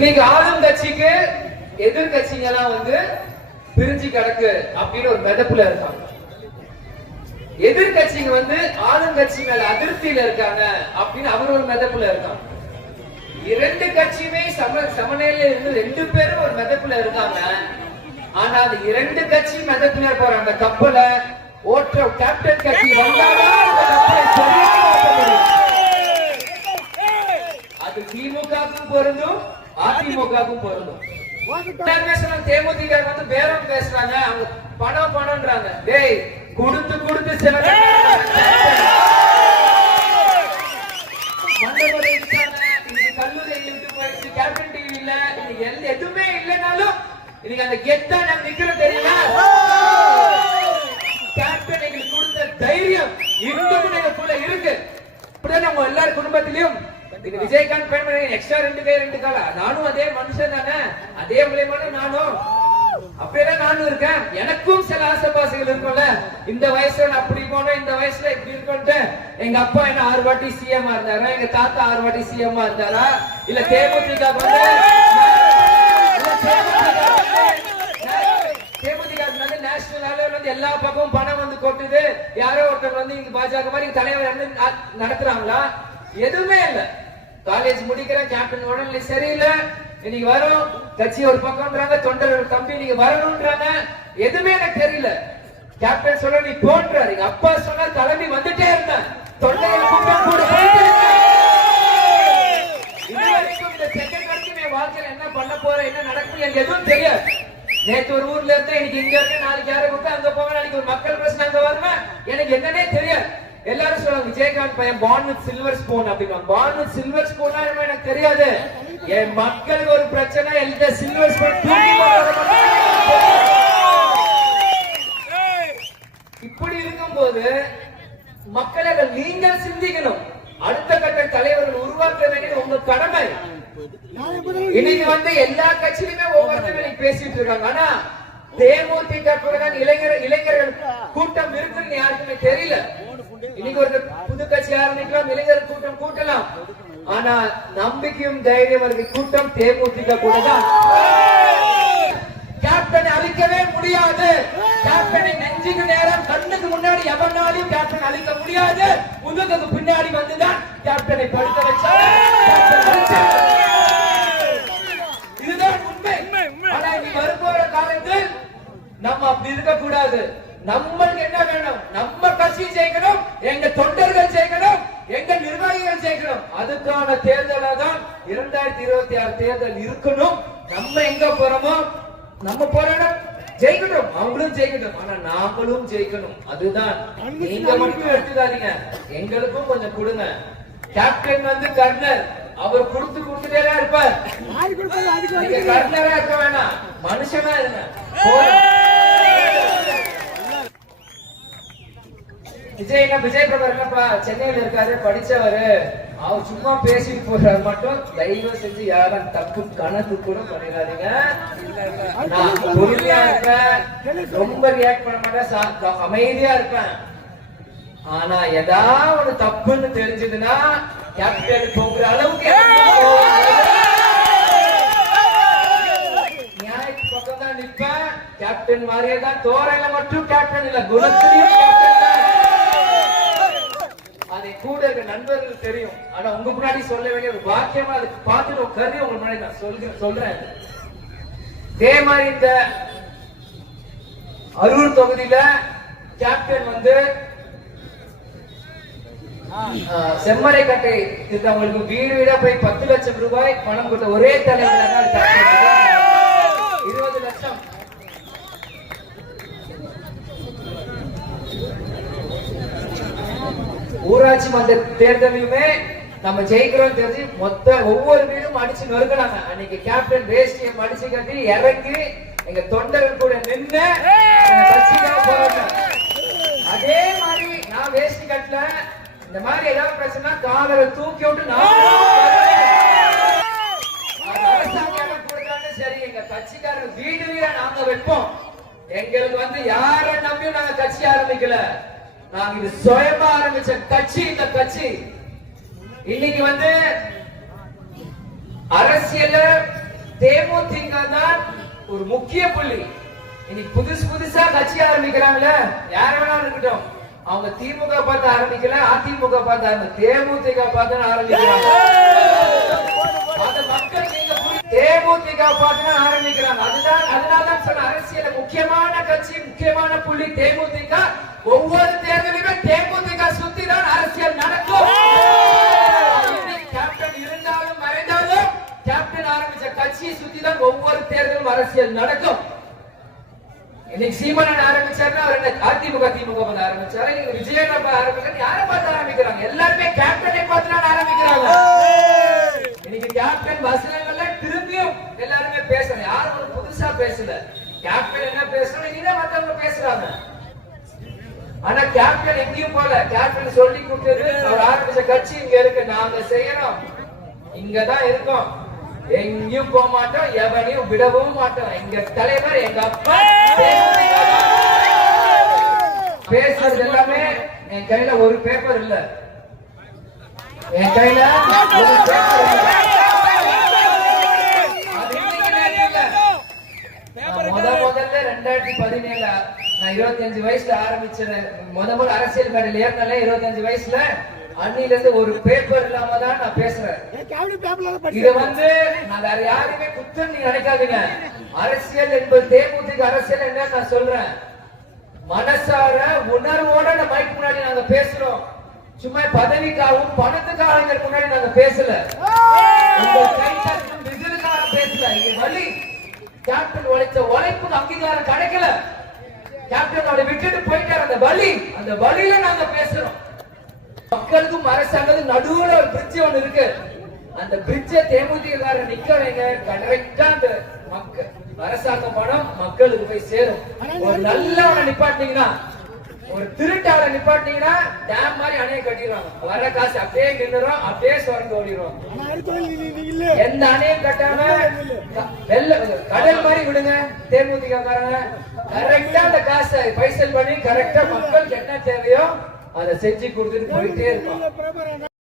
இன்னைக்கு ஆளும் கட்சிக்கு எதிர்கட்சிங்க எல்லாம் வந்து பிரிஞ்சு கிடக்கு அப்படின்னு ஒரு மெதப்புல இருக்காங்க. எதிர்கட்சிங்க வந்து ஆளுங்கட்சி மேல அதிருப்தியில இருக்காங்க அப்படின்னு அவர் ஒரு மெதப்புல இருக்காங்க. இரண்டு கட்சியுமே சம சமநிலையில இருந்து ரெண்டு பேரும் ஒரு மெதப்புல இருக்காங்க. ஆனா அது இரண்டு கட்சி மெதப்புல போற அந்த கப்பலை ஓட்டுற கேப்டன் கட்சி வந்தாதான் அது திமுகவுக்கும் பொருந்தும் அதிமுகவுக்கும் பொருந்தும் என்ன பேசுறாங்க தேமுதிக வந்து பேரம் பேசுறாங்க. அவங்க பணம் பணம்ன்றாங்க. டேய் கொடுத்து கொடுத்து சில மண்டபம் கேப்டன் டிவி எந்த எதுவுமே இல்லைனாலும் இன்னைக்கு அந்த கெத்தா நாங்க நிக்கிறோம் தெரியுமா கேப்டன் எங்களுக்கு கொடுத்த தைரியம் இன்னும் எங்களுக்குள்ள இருக்கு அப்படிதான் நம்ம எல்லார் குடும்பத்திலயும் இது விஜயகாந்த் பயன் பண்ணி எக்ஸ்ட்ரா ரெண்டு கை ரெண்டு கால நானும் அதே மனுஷன் தானே? அதே மூலியமான நானும். அப்படியெல்லாம் நானும் இருக்கேன். எனக்கும் சில ஆசைபாசைகள் இருக்கும்ல. இந்த வயசுல நான் அப்படி போனோம் இந்த வயசுல இப்படி இருக்கும்ட்டு எங்க அப்பா என்ன ஆறு வாட்டி சிஎம் இருந்தாரா? எங்க தாத்தா ஆறு வாட்டி சிஎம் இருந்தாரா? இல்ல தேமுதிக வந்து எல்லா பக்கமும் பணம் வந்து கொட்டுது. யாரோ ஒருத்தர் வந்து இங்க பாஜக மாதிரி தலைவர் வந்து ந- நடத்துறாங்களா? எதுவுமே இல்ல. காலேஜ் முடிக்கிறேன் கேப்டன் உடனே சரியில்லை. இன்னைக்கு வரும். கட்சி ஒரு பக்கம்ன்றாங்க தொண்டர் தம்பி நீங்க வரணும்ன்றாங்க. எதுவுமே எனக்கு தெரியல. கேப்டன் சொல்ல நீ போன்றாரு. எங்க அப்பா சொன்னா கிளம்பி வந்துட்டே இருந்தேன். தொண்டையில் கூட்டம் கூட போயிட்டே இந்த செகண்ட் வரைக்கும் என் என்ன பண்ண போறேன் என்ன நடக்கும் எனக்கு எதுவும் தெரியாது. நேற்று ஒரு ஊர்ல இருந்து எனக்கு இங்க இருந்து நாளைக்கு யாரை கூப்பிட்டு அங்க போவேன் நாளைக்கு ஒரு மக்கள் பிரச்சனை அங்க வருவேன். எனக்கு என்னன்னே தெரியாது. எல்லாரும் சொல்லுவாங்க விஜயகாந்த் பையன் பார்ன் வித் சில்வர் ஸ்பூன் அப்படின்னு பார்ன் வித் சில்வர் ஸ்பூன் எனக்கு தெரியாது. என் மக்களுக்கு ஒரு பிரச்சனை எந்த சில்வர் ஸ்பூன் தூக்கி இப்படி இருக்கும்போது மக்களை நீங்கள் சிந்திக்கணும். அடுத்த கட்ட தலைவர்கள் உருவாக்க வேண்டியது உங்க கடமை. இன்னைக்கு வந்து எல்லா கட்சியிலுமே ஒவ்வொருத்தரும் பேசிட்டு இருக்காங்க. ஆனா தேமுதிக பிறகு இளைஞர் இளைஞர்கள் கூட்டம் இருக்குன்னு யாருக்குமே தெரியல. இன்னைக்கு ஒரு புது கட்சி ஆரம்பிக்கலாம் இளைஞர் கூட்டம் கூட்டலாம். ஆனா நம்பிக்கையும் தைரியம் இருக்கு. கூட்டம் தேமுதிக கூட தான் கேப்டன் அழிக்கவே முடியாது. கேப்டனை நெஞ்சுக்கு நேரம் கண்ணுக்கு முன்னாடி எவனாலையும் கேப்டன் அழிக்க முடியாது. முதுகுக்கு பின்னாடி வந்துதான் கேப்டனை படுத்த வச்சாங்க கேப்டன் அழிச்சாங்க. இதுதான் உண்மை ஆனா இனி வரப்போற காலத்தில் நம்ம அப்படி இருக்க கூடாது நம்மளுக்கு என்ன வேணும் நம்ம கட்சி ஜெயிக்கணும் எங்க தொண்டர்கள் ஜெயிக்கணும் எங்க நிர்வாகிகள் ஜெயிக்கணும் அதுக்கான தேர்தலா தான் இரண்டாயிரத்தி இருபத்தி ஆறு தேர்தல் இருக்கணும். நம்ம எங்க போறோமோ நம்ம போற இடம் ஜெயிக்கட்டும். அவங்களும் ஜெயிக்கட்டும். ஆனா நாமளும் ஜெயிக்கணும். அதுதான். நீங்க மட்டும் எடுத்துக்காதீங்க. எங்களுக்கும் கொஞ்சம் கொடுங்க. கேப்டன் வந்து கர்னர். அவர் கொடுத்து கொடுத்துட்டே தான் இருப்பார். நீங்க கர்னரா இருக்க வேணாம். மனுஷனா இருங்க. விஜய் என்ன விஜய் பிரதர் என்னப்பா? சென்னையில இருக்காரு படிச்சவரு. அவர் சும்மா பேசிட்டு போறாரு மட்டும் தயவு செஞ்சு யாரும் தப்பு கணக்கு கூட பண்ணிடாதீங்க. நான் பொறுமையா இருப்பேன். ரொம்ப ரியாக்ட் பண்ண மாட்டேன். அமைதியா இருப்பேன். ஆனா ஏதாவது ஒரு தப்புன்னு தெரிஞ்சதுன்னா கேப்டன் போகிற அளவுக்கு நியாயத்து பக்கம் தான் நிற்பேன். கேப்டன் மாதிரியே தான் தோரையில மட்டும் கேப்டன் இல்ல. குணத்திலையும் கேப்டன் கூட இருக்க நண்பர்கள் தெரியும். ஆனா உங்க முன்னாடி சொல்ல வேண்டிய ஒரு வாக்கியமா அதுக்கு பார்த்துட்டு ஒரு கருதி உங்க முன்னாடி நான் சொல்கிறேன் சொல்றேன். இதே மாதிரி இந்த அரூர் தொகுதியில கேப்டன் வந்து ஆஹ், செம்மறை கட்டை இருந்தவங்களுக்கு வீடு வீடா போய் பத்து லட்சம் ரூபாய் பணம் கொடுத்த ஒரே தலைவர் இருபது லட்சம். ஊராட்சி மன்ற தேர்தலையுமே நம்ம ஜெயிக்கிறோம் தெரிஞ்சு மொத்த ஒவ்வொரு வீடும் அடிச்சு நொறுக்கிறாங்க அன்னைக்கு கேப்டன் வேஷ்டியை மடிச்சு கட்டி இறங்கி எங்க தொண்டர்கள் கூட நின்று அதே மாதிரி நான் வேஷ்டி கட்டல இந்த மாதிரி ஏதாவது பிரச்சனை காலரை தூக்கி விட்டு நான் சரி எங்க கட்சிக்காரர் வீடு வீடா நாங்க வைப்போம். எங்களுக்கு வந்து யாரை நம்பியும் நாங்க கட்சி ஆரம்பிக்கல. நாங்க இது சுயமா ஆரம்பிச்ச கட்சி இந்த கட்சி. இன்னைக்கு வந்து அரசியல தேமுதிக தான் ஒரு முக்கிய புள்ளி. இன்னைக்கு புதுசு புதுசா கட்சி ஆரம்பிக்கிறாங்களே யார் வேணாலும் இருக்கட்டும். அவங்க திமுக பார்த்து ஆரம்பிக்கல அதிமுக பார்த்து ஆரம்பி தேமுதிக பார்த்து ஆரம்பிக்கிறாங்க. அது மக்கள் நீங்க தேமுதிக பார்த்து ஆரம்பிக்கிறாங்க. அதுதான் அதனால தான் சொன்ன அரசியல முக்கியமான கட்சி முக்கியமான புள்ளி தேமுதிக. ஒவ்வொரு தேர்தலுமே தேமுதிக சுத்தி தான் அரசியல் நடக்கும். கேப்டன் இருந்தாலும் மறைந்தாலும் கேப்டன் ஆரம்பிச்ச கட்சியை சுத்தி தான் ஒவ்வொரு தேர்தலும் அரசியல் நடக்கும். இன்னைக்கு சீமானன் ஆரம்பிச்சாருன்னா அவர் என்ன அதிமுக திமுக பார்த்து ஆரம்பிச்சாரு? இன்னைக்கு விஜயன் ஆரம்பிச்சாரு யாரை பார்த்து ஆரம்பிக்கிறாங்க? எல்லாருமே கேப்டனை பார்த்து தான் ஆரம்பிக்கிறாங்க. இன்னைக்கு கேப்டன் வசனங்கள்ல திரும்பியும் எல்லாருமே பேசுறாங்க யாரும் புதுசா பேசல. கேப்டன் என்ன பேசணும்? இனிதான் மத்தவங்க பேசுறாங்க. ஆனா கேப்டன் எங்கேயும் போல கேப்டன் சொல்லி கொடுத்தது அவர் ஆரம்பிச்ச கட்சி இங்க இருக்கு. நாங்க செய்யறோம். இங்கதான் இருக்கோம். எங்கேயும் போக மாட்டோம் எவனையும் விடவும் மாட்டோம். எங்க தலைவர் எங்க அப்பா. பேசுறது எல்லாமே என் கையில ஒரு பேப்பர் இல்ல. என் கையில ஒரு பேப்பர் இல்லை அது இன்னைக்கு நேத்து இல்ல. நான் முத முதல்ல ரெண்டாயிரத்தி பதினேழுல நான் இருபத்தி அஞ்சு வயசுல ஆரம்பிச்சேன். முத முதல் அரசியல் மேடையில் ஏற்கனவே இருபத்தி அஞ்சு வயசுல அன்னில இருந்து ஒரு பேப்பர் இல்லாம தான் நான் பேசுறேன். இது வந்து நான் வேற யாருமே குற்றம் நீங்க நினைக்காதீங்க. அரசியல் என்பது தேமுதிக அரசியல் என்ன நான் சொல்றேன். மனசார உணர்வோட நம்ம மைக் முன்னாடி நாங்க பேசுறோம். சும்மா பதவிக்காகவும் பணத்துக்காக முன்னாடி நாங்க பேசல. உங்க பேசல. இங்க வழி கேப்டன் உழைச்ச உழைப்புக்கு அங்கீகாரம் கிடைக்கல கேப்டன் அவரை விட்டுட்டு போயிட்டார் அந்த வழி அந்த வழியில நாங்க பேசுறோம். மக்களுக்கும் அரசாங்கத்துக்கும் நடுவுல ஒரு பிரிட்ஜ் ஒண்ணு இருக்கு. அந்த பிரிட்ஜ தேமுதிகார நிக்க வைங்க கரெக்டா அந்த மக்கள் அரசாங்க பணம் மக்களுக்கு போய் சேரும். ஒரு நல்லவனை நிப்பாட்டிங்கன்னா ஒரு திருட்டாளை நிப்பாட்டினீங்கன்னா டேம் மாதிரி அணையை கட்டிடுவாங்க. வர காசு அப்படியே நின்னுறோம் அப்படியே சுரண்டு ஓடிடுவோம் எந்த அணையும் கட்டாம வெள்ள கடல் மாதிரி விடுங்க தேமுதிக காரங்க கரெக்டா அந்த காசை பைசல் பண்ணி கரெக்டா மக்களுக்கு என்ன தேவையோ அதை செஞ்சு கொடுத்துட்டு போயிட்டே இருப்பாங்க.